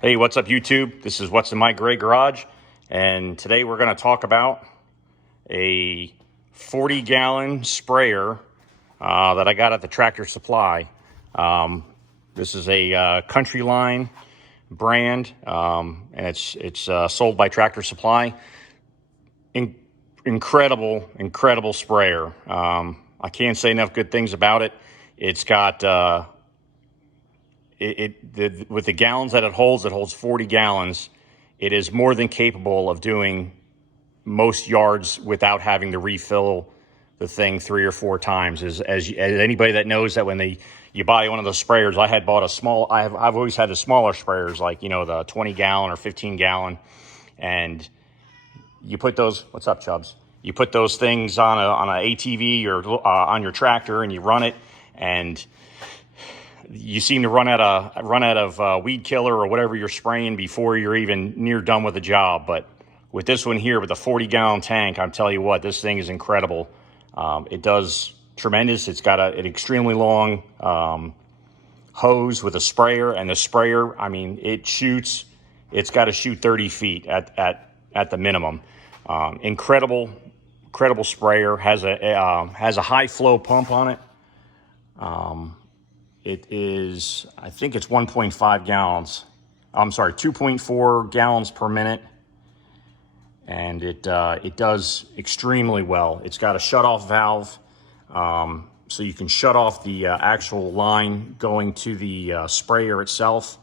Hey, what's up, YouTube? This is What's in My Gray Garage, and today we're going to talk about a 40-gallon sprayer that I got at the Tractor Supply. This is a Country Line brand, and it's sold by Tractor Supply. Incredible sprayer. I can't say enough good things about it. It's got with the gallons that it holds 40 gallons. It is more than capable of doing most yards without having to refill the thing 3 or 4 times. As anybody that knows that when you buy one of those sprayers, I had bought a small. I've always had the smaller sprayers, like the 20 gallon or 15 gallon, and you put those. What's up, Chubbs? You put those things on a ATV or on your tractor, and you run it, and you seem to run out of weed killer or whatever you're spraying before you're even near done with the job. But with this one here, with a 40-gallon tank, I'm telling you what, this thing is incredible. It does tremendous. It's got an extremely long hose with a sprayer, and the sprayer, I mean, it's got to shoot 30 feet at the minimum. Incredible sprayer. Has a high flow pump on it. It is, I think it's 1.5 gallons. I'm sorry, 2.4 gallons per minute. And it does extremely well. It's got a shut-off valve, so you can shut off the actual line going to the sprayer itself.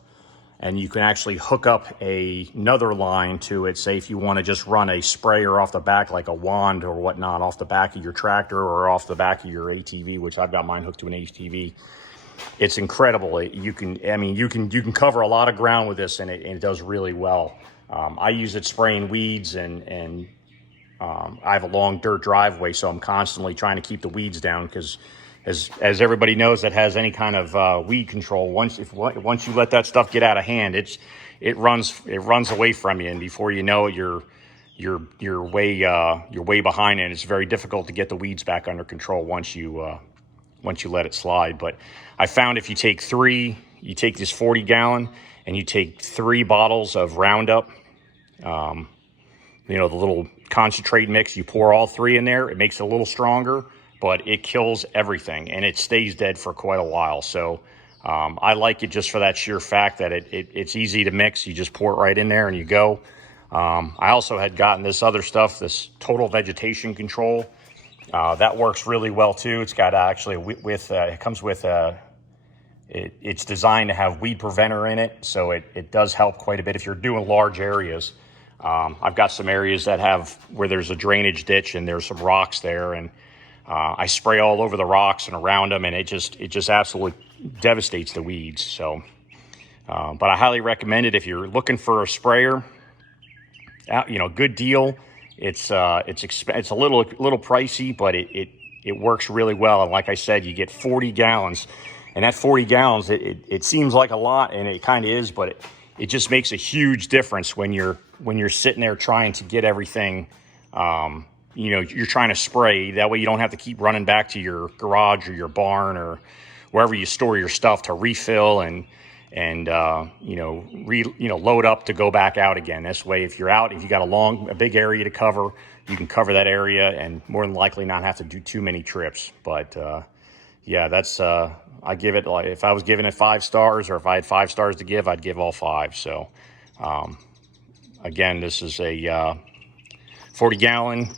And you can actually hook up another line to it. Say if you want to just run a sprayer off the back, like a wand or whatnot, off the back of your tractor or off the back of your ATV, which I've got mine hooked to an ATV. It's incredible. You can cover a lot of ground with this, and it does really well. I use it spraying weeds, and I have a long dirt driveway, so I'm constantly trying to keep the weeds down, because as everybody knows that has any kind of weed control, once you let that stuff get out of hand, it runs away from you, and before you know it, you're way behind, and it's very difficult to get the weeds back under control once you let it slide. But I found if you take this 40-gallon and you take 3 bottles of Roundup, the little concentrate mix, you pour all 3 in there. It makes it a little stronger, but it kills everything, and it stays dead for quite a while. So I like it just for that sheer fact that it's easy to mix. You just pour it right in there and you go. I also had gotten this other stuff, this Total Vegetation Control. That works really well too. It's got actually it comes with it's designed to have weed preventer in it, so it does help quite a bit if you're doing large areas. I've got some areas where there's a drainage ditch and there's some rocks there, and I spray all over the rocks and around them, and it just absolutely devastates the weeds. So, but I highly recommend it if you're looking for a sprayer. Good deal. It's a little pricey, but it works really well. And like I said, you get 40 gallons, and that 40 gallons, it seems like a lot, and it kind of is, but it just makes a huge difference when you're sitting there trying to get everything. You're trying to spray. That way you don't have to keep running back to your garage or your barn or wherever you store your stuff to refill and load up to go back out again. This way, if you're out, if you got a big area to cover, you can cover that area and more than likely not have to do too many trips. But yeah, that's I give it, like, if I was giving it 5 stars, or if I had 5 stars to give, I'd give all 5. So again, this is a 40-gallon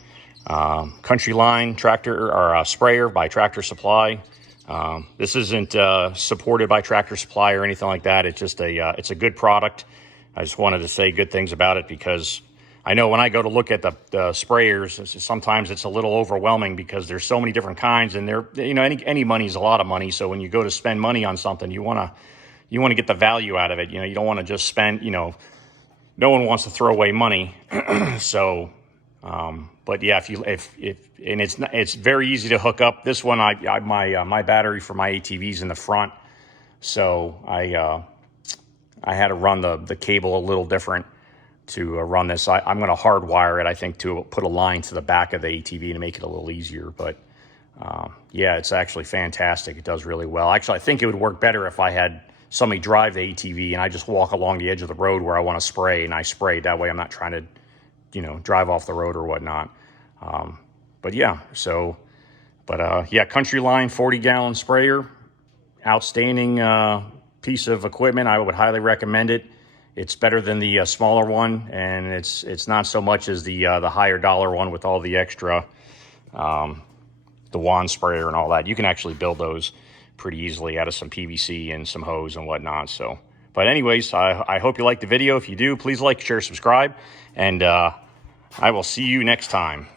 Country Line tractor or sprayer by Tractor Supply. This isn't supported by Tractor Supply or anything like that. It's just it's a good product. I just wanted to say good things about it, because I know when I go to look at the sprayers, sometimes it's a little overwhelming because there's so many different kinds, and any money is a lot of money. So when you go to spend money on something, you want to get the value out of it. You don't want to just spend. No one wants to throw away money. So. But yeah, it's very easy to hook up. This one, my battery for my ATV's in the front, so I had to run the cable a little different to run this. I'm going to hardwire it, I think, to put a line to the back of the ATV to make it a little easier. But yeah, it's actually fantastic. It does really well. Actually, I think it would work better if I had somebody drive the ATV, and I just walk along the edge of the road where I want to spray, and I spray. That way I'm not trying to, you know, drive off the road or whatnot. But yeah, so, yeah, Countryline 40-gallon sprayer, outstanding piece of equipment. I would highly recommend it. It's better than the smaller one, and it's not so much as the higher dollar one with all the extra, the wand sprayer and all that. You can actually build those pretty easily out of some PVC and some hose and whatnot. So, but anyways, I hope you liked the video. If you do, please like, share, subscribe, and I will see you next time.